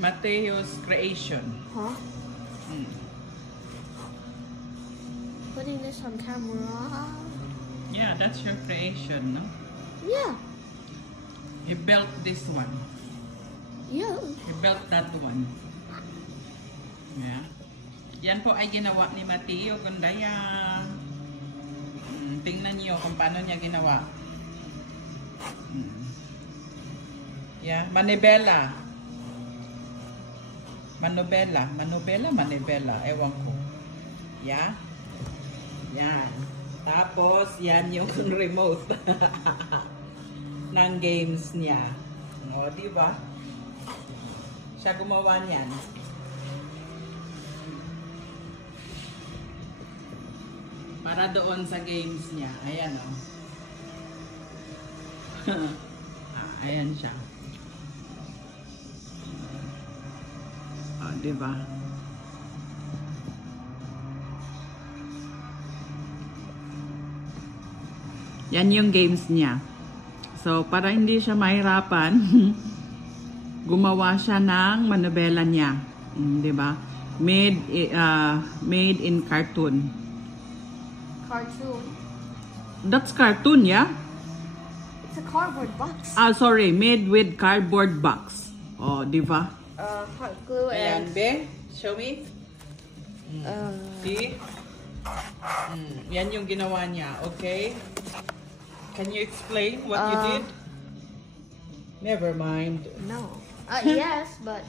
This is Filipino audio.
Mateo's creation. Huh? Mm. Putting this on camera. Yeah, that's your creation, no? Yeah. He built this one. Yeah. He built that one. Yeah. Yan po ay ginawa ni Mateo. Ganda yan. Tingnan niyo kung paano niya ginawa. Yeah, manibela. Manibela. Ewan ko. Yeah. Yan. Tapos, yan yung remote ng games niya. O, diba? Siya gumawa niyan. Para doon sa games niya. Ayan, o. Ayan siya. O, diba? Yan yung games niya. So, para hindi siya mahirapan, gumawa siya ng manobela niya. Diba? Made in cartoon. Cartoon. That's cartoon, yeah? It's a cardboard box. Ah, sorry. Made with cardboard box. Oh, diba? Hot glue Ayan, and... be. Show me. See? Yan yung ginawa niya. Okay? Can you explain what you did? Never mind. No. Yes, but...